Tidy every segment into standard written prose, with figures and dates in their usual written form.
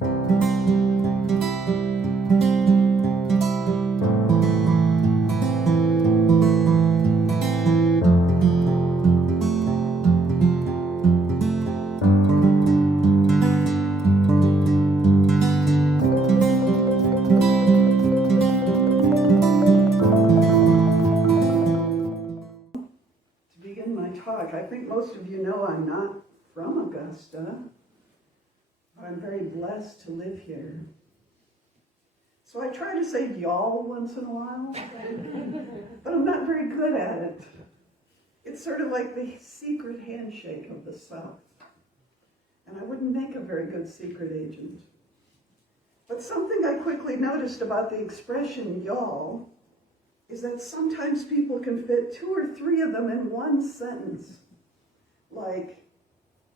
I think most of you know I'm not from Augusta, but I'm very blessed to live here. So I try to say y'all once in a while, but I'm not very good at it. It's sort of like the secret handshake of the South, and I wouldn't make a very good secret agent. But something I quickly noticed about the expression y'all is that sometimes people can fit 2 or 3 of them in one sentence. Like,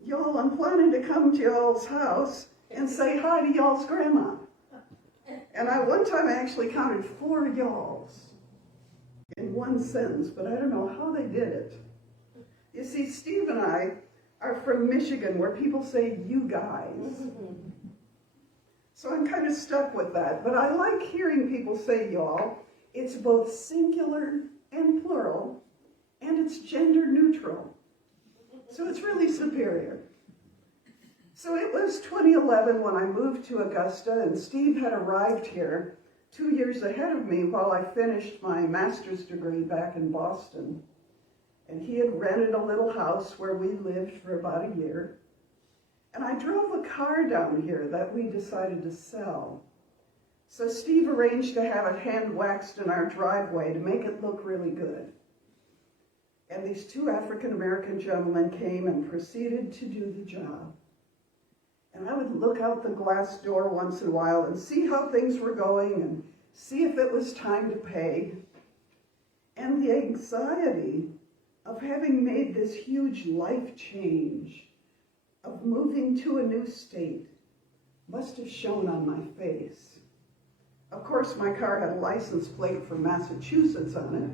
y'all, I'm planning to come to y'all's house and say hi to y'all's grandma. And one time I actually counted 4 y'alls in one sentence, but I don't know how they did it. You see, Steve and I are from Michigan, where people say you guys. So I'm kind of stuck with that, but I like hearing people say y'all. It's both singular and plural, and it's gender neutral. So it's really superior. So it was 2011 when I moved to Augusta, and Steve had arrived here 2 years ahead of me while I finished my master's degree back in Boston. And he had rented a little house where we lived for about a year. And I drove a car down here that we decided to sell. So Steve arranged to have it hand waxed in our driveway to make it look really good. And these 2 African-American gentlemen came and proceeded to do the job. And I would look out the glass door once in a while and see how things were going and see if it was time to pay. And the anxiety of having made this huge life change, of moving to a new state, must have shown on my face. Of course, my car had a license plate from Massachusetts on it.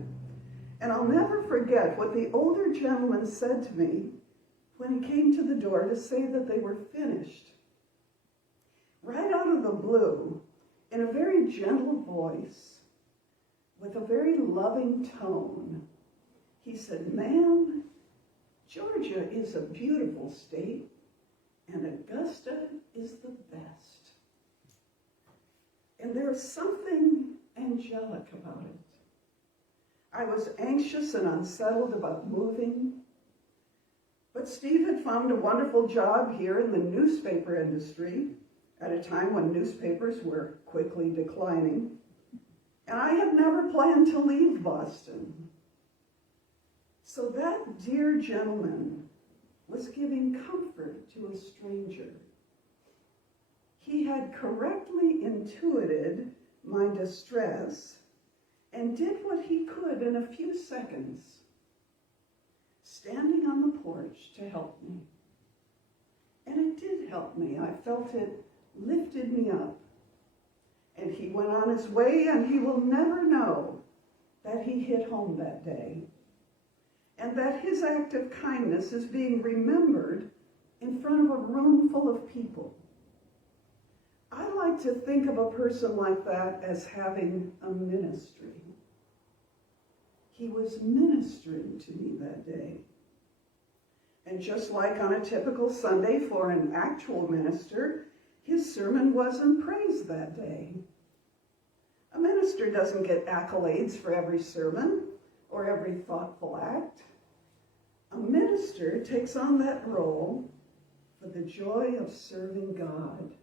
And I'll never forget what the older gentleman said to me when he came to the door to say that they were finished. Right out of the blue, in a very gentle voice, with a very loving tone, he said, "Ma'am, Georgia is a beautiful state, and Augusta is the best." And there's something angelic about it. I was anxious and unsettled about moving, but Steve had found a wonderful job here in the newspaper industry at a time when newspapers were quickly declining, and I had never planned to leave Boston. So that dear gentleman was giving comfort to a stranger. He had correctly intuited my distress and did what he could in a few seconds, standing on the porch to help me. And it did help me. I felt it lifted me up. And he went on his way, and he will never know that he hit home that day, and that his act of kindness is being remembered in front of a room full of people. I like to think of a person like that as having a ministry. He was ministering to me that day. And just like on a typical Sunday for an actual minister, his sermon wasn't praise that day. A minister doesn't get accolades for every sermon or every thoughtful act. A minister takes on that role for the joy of serving God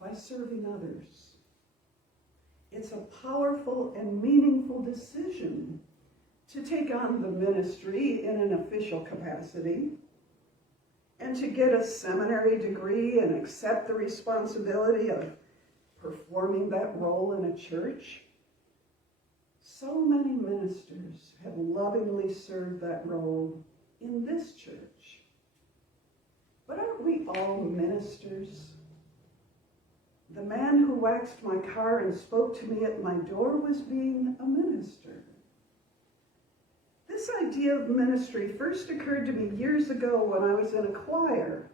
by serving others. It's a powerful and meaningful decision to take on the ministry in an official capacity, and to get a seminary degree and accept the responsibility of performing that role in a church. So many ministers have lovingly served that role in this church. But aren't we all ministers? The man who waxed my car and spoke to me at my door was being a minister. This idea of ministry first occurred to me years ago when I was in a choir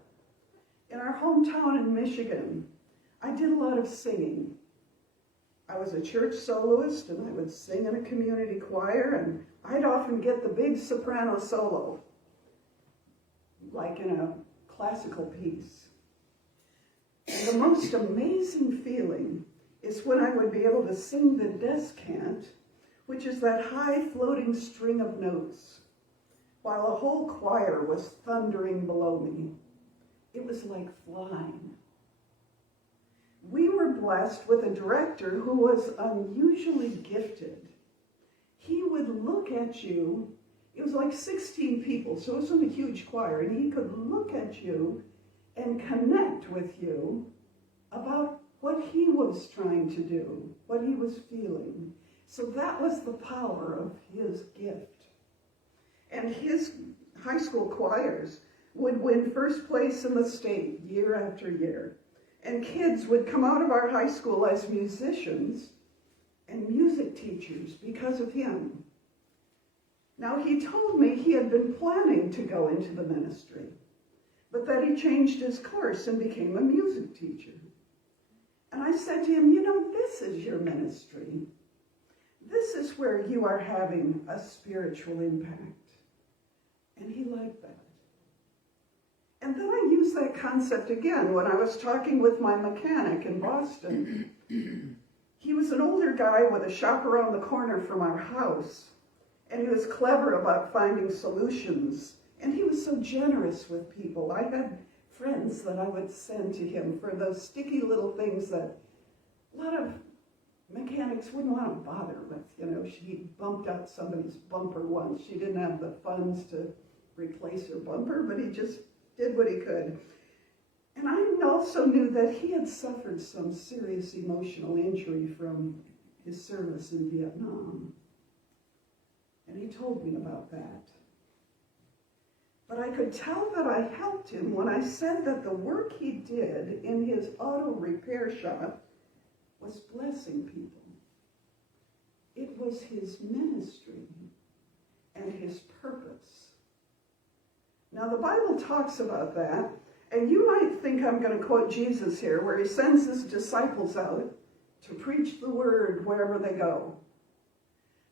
in our hometown in Michigan. I did a lot of singing. I was a church soloist, and I would sing in a community choir, and I'd often get the big soprano solo, like in a classical piece. And the most amazing feeling is when I would be able to sing the descant, which is that high floating string of notes, while a whole choir was thundering below me. It was like flying. We were blessed with a director who was unusually gifted. He would look at you, it was like 16 people, so it wasn't a huge choir, and he could look at you and connect with you about what he was trying to do, what he was feeling. So that was the power of his gift. And his high school choirs would win first place in the state year after year. And kids would come out of our high school as musicians and music teachers because of him. Now, he told me he had been planning to go into the ministry, but that he changed his course and became a music teacher. And I said to him, you know, this is your ministry. This is where you are having a spiritual impact. And he liked that. And then I used that concept again when I was talking with my mechanic in Boston. He was an older guy with a shop around the corner from our house, and he was clever about finding solutions, and he was so generous with people. I had friends that I would send to him for those sticky little things that a lot of mechanics wouldn't want to bother with. You know, she bumped out somebody's bumper once. She didn't have the funds to replace her bumper, but he just did what he could. And I also knew that he had suffered some serious emotional injury from his service in Vietnam. And he told me about that. But I could tell that I helped him when I said that the work he did in his auto repair shop was blessing people. It was his ministry and his purpose. Now, the Bible talks about that, and you might think I'm going to quote Jesus here, where he sends his disciples out to preach the word wherever they go.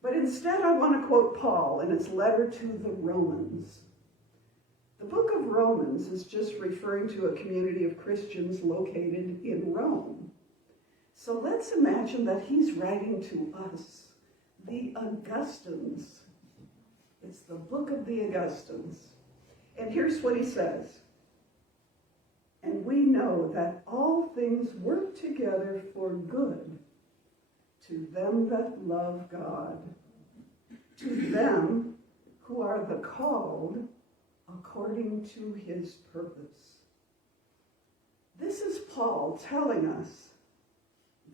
But instead, I want to quote Paul in his letter to the Romans. The book of Romans is just referring to a community of Christians located in Rome. So let's imagine that he's writing to us, the Augustans. It's the book of the Augustans. And here's what he says. And we know that all things work together for good to them that love God, to them who are the called according to his purpose. This is Paul telling us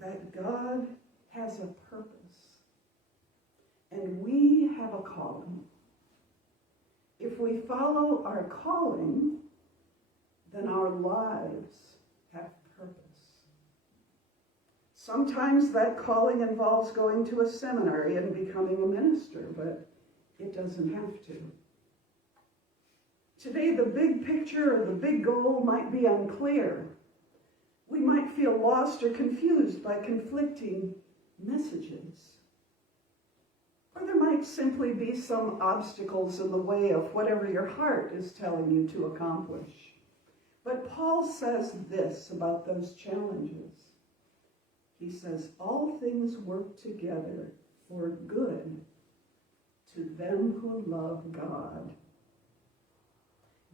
that God has a purpose, and we have a calling. If we follow our calling, then our lives have purpose. Sometimes that calling involves going to a seminary and becoming a minister, but it doesn't have to. Today, the big picture or the big goal might be unclear. We might feel lost or confused by conflicting messages. Or there might simply be some obstacles in the way of whatever your heart is telling you to accomplish. But Paul says this about those challenges. He says, all things work together for good to them who love God.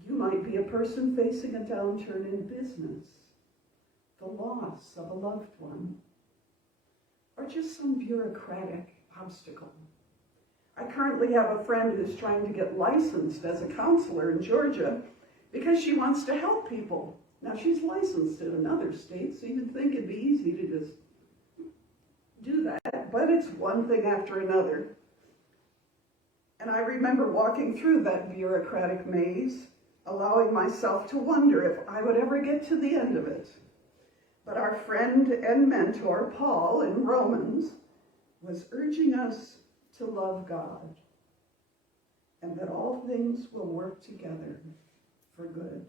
You might be a person facing a downturn in business, the loss of a loved one, or just some bureaucratic obstacle. I currently have a friend who's trying to get licensed as a counselor in Georgia because she wants to help people. Now, she's licensed in another state, so you'd think it'd be easy to just do that, but it's one thing after another. And I remember walking through that bureaucratic maze, allowing myself to wonder if I would ever get to the end of it. But our friend and mentor, Paul, in Romans, was urging us to love God, and that all things will work together for good.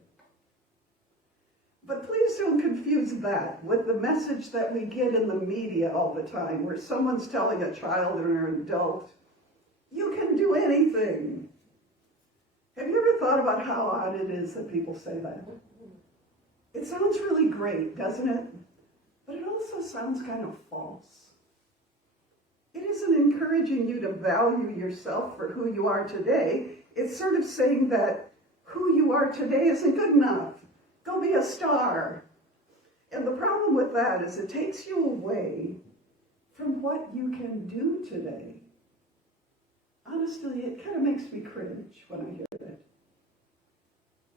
But please don't confuse that with the message that we get in the media all the time, where someone's telling a child or an adult, you can do anything. Have you ever thought about how odd it is that people say that? It sounds really great, doesn't it? But it also sounds kind of false. It isn't encouraging you to value yourself for who you are today. It's sort of saying that who you are today isn't good enough. Go be a star. And the problem with that is it takes you away from what you can do today. Honestly, it kind of makes me cringe when I hear it.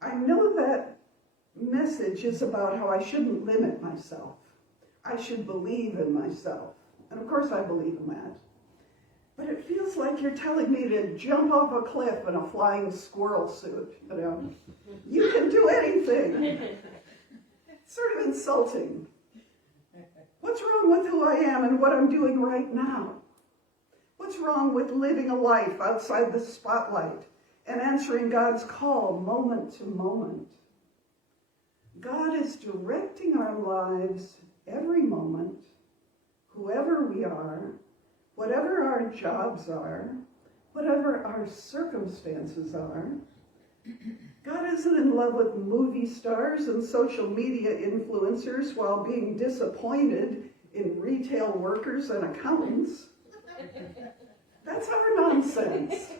I know that message is about how I shouldn't limit myself. I should believe in myself. And of course I believe in that. But it feels like you're telling me to jump off a cliff in a flying squirrel suit, you know. You can do anything. It's sort of insulting. What's wrong with who I am and what I'm doing right now? What's wrong with living a life outside the spotlight and answering God's call moment to moment? God is directing our lives every moment, whoever we are, whatever our jobs are, whatever our circumstances are. God isn't in love with movie stars and social media influencers while being disappointed in retail workers and accountants. That's our nonsense.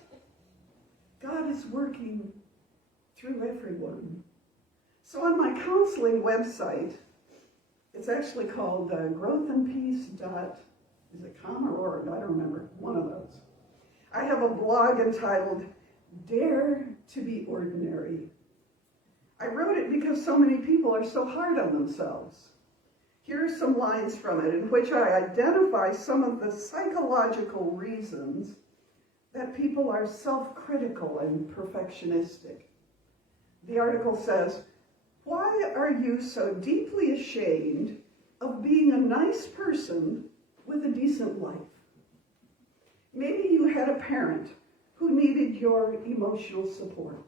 God is working through everyone. So on my counseling website, it's actually called growthandpeace.com or org, I don't remember, one of those. I have a blog entitled, Dare to be Ordinary. I wrote it because so many people are so hard on themselves. Here are some lines from it in which I identify some of the psychological reasons that people are self-critical and perfectionistic. The article says, why are you so deeply ashamed of being a nice person with a decent life? Maybe you had a parent who needed your emotional support.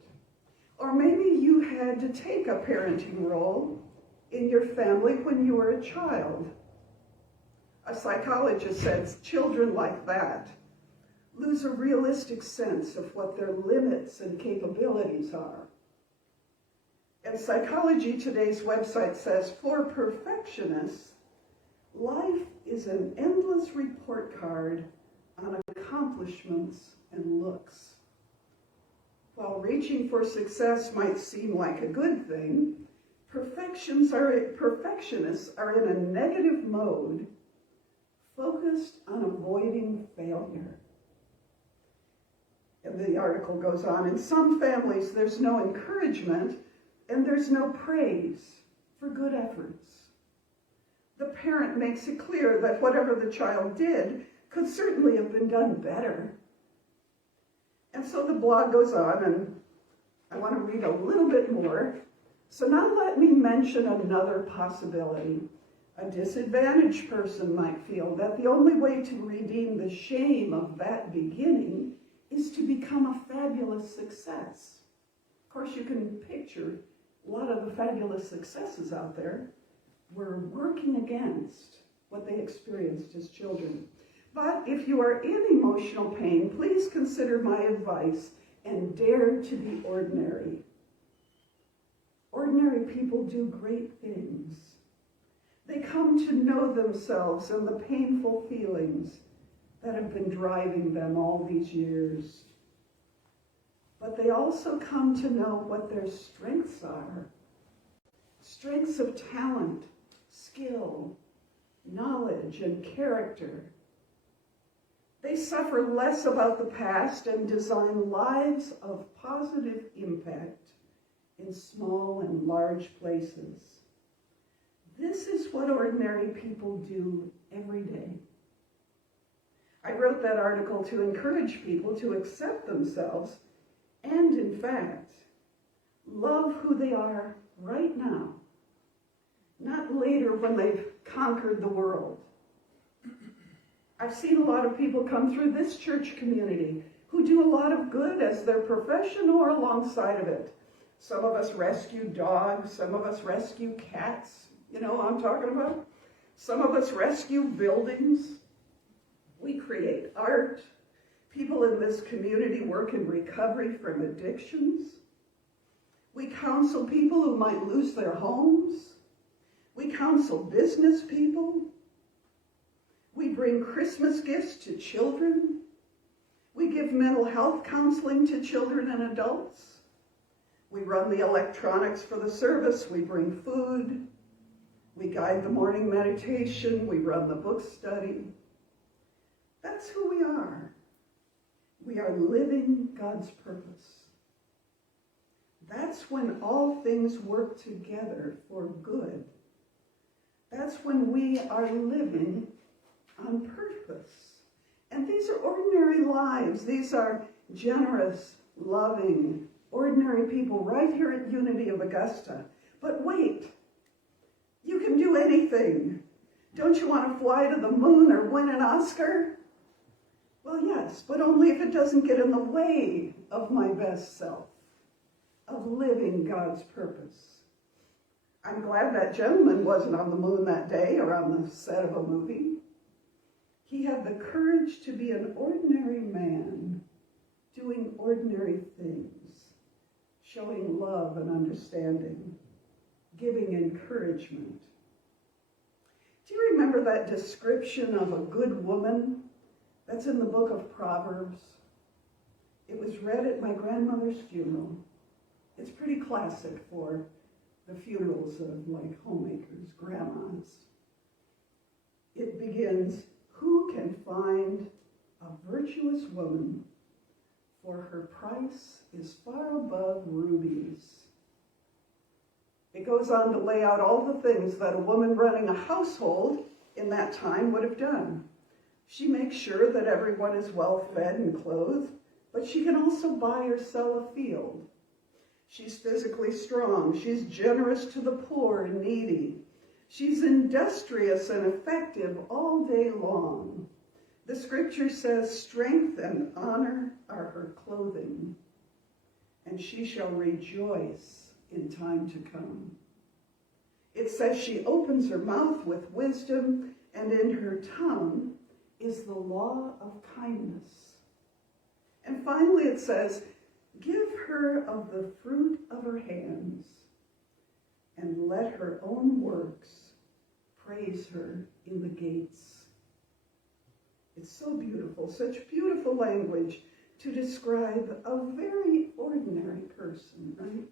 Or maybe you had to take a parenting role in your family when you were a child. A psychologist says children like that lose a realistic sense of what their limits and capabilities are. And Psychology Today's website says, for perfectionists, life is an endless report card on accomplishments and looks. While reaching for success might seem like a good thing, perfectionists are in a negative mode, focused on avoiding failure. And the article goes on, in some families there's no encouragement and there's no praise for good efforts. The parent makes it clear that whatever the child did could certainly have been done better. And so the blog goes on, and I want to read a little bit more. So now let me mention another possibility. A disadvantaged person might feel that the only way to redeem the shame of that beginning is to become a fabulous success. Of course, you can picture a lot of the fabulous successes out there were working against what they experienced as children. But if you are in emotional pain, please consider my advice and dare to be ordinary. Ordinary people do great things. They come to know themselves and the painful feelings that have been driving them all these years. But they also come to know what their strengths are. Strengths of talent, skill, knowledge, and character. They suffer less about the past and design lives of positive impact in small and large places. This is what ordinary people do every day. I wrote that article to encourage people to accept themselves and, in fact, love who they are right now, not later when they've conquered the world. I've seen a lot of people come through this church community who do a lot of good as their profession or alongside of it. Some of us rescue dogs. Some of us rescue cats. You know what I'm talking about? Some of us rescue buildings. We create art. People in this community work in recovery from addictions. We counsel people who might lose their homes. We counsel business people. We bring Christmas gifts to children. We give mental health counseling to children and adults. We run the electronics for the service. We bring food. We guide the morning meditation. We run the book study. That's who we are. We are living God's purpose. That's when all things work together for good. That's when we are living on purpose. And these are ordinary lives. These are generous, loving, ordinary people right here at Unity of Augusta. But wait, you can do anything. Don't you want to fly to the moon or win an Oscar? Well, yes, but only if it doesn't get in the way of my best self, of living God's purpose. I'm glad that gentleman wasn't on the moon that day or on the set of a movie. He had the courage to be an ordinary man, doing ordinary things, showing love and understanding, giving encouragement. Do you remember that description of a good woman that's in the book of Proverbs? It was read at my grandmother's funeral. It's pretty classic for the funerals of like homemakers, grandmas. It begins, "Who can find a virtuous woman? For her price is far above rubies." It goes on to lay out all the things that a woman running a household in that time would have done. She makes sure that everyone is well fed and clothed, but she can also buy or sell a field. She's physically strong. She's generous to the poor and needy. She's industrious and effective all day long. The scripture says, "Strength and honor are her clothing, and she shall rejoice in time to come." It says she opens her mouth with wisdom, and in her tongue is the law of kindness. And finally it says, "Give her of the fruit of her hands, and let her own works praise her in the gates." It's so beautiful, such beautiful language to describe a very ordinary person, right?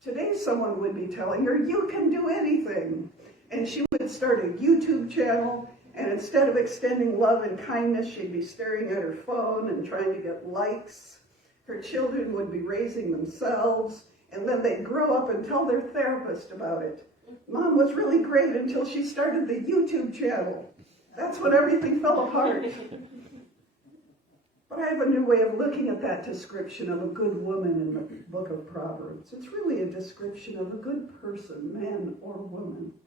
Today someone would be telling her, "You can do anything." And she would start a YouTube channel, and instead of extending love and kindness, she'd be staring at her phone and trying to get likes. Her children would be raising themselves, and then they'd grow up and tell their therapist about it. "Mom was really great until she started the YouTube channel. That's when everything fell apart." But I have a new way of looking at that description of a good woman in the book of Proverbs. It's really a description of a good person, man or woman.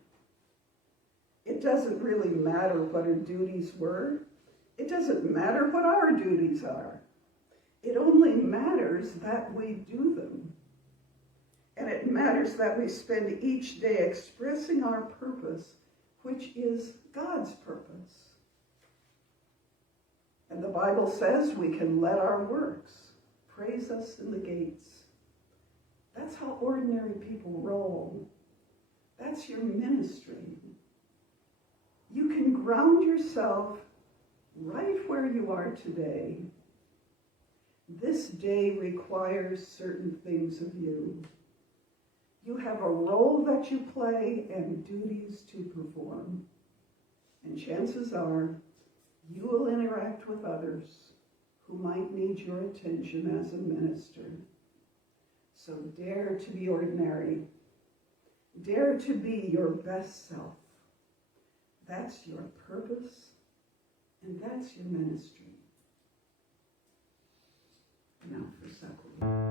It doesn't really matter what her duties were. It doesn't matter what our duties are. It only matters that we do them. And it matters that we spend each day expressing our purpose, which is God's purpose. And the Bible says we can let our works praise us in the gates. That's how ordinary people roll. That's your ministry. You can ground yourself right where you are today. This day requires certain things of you. You have a role that you play and duties to perform. And chances are you will interact with others who might need your attention as a minister. So dare to be ordinary. Dare to be your best self. That's your purpose, and that's your ministry. Now for supper.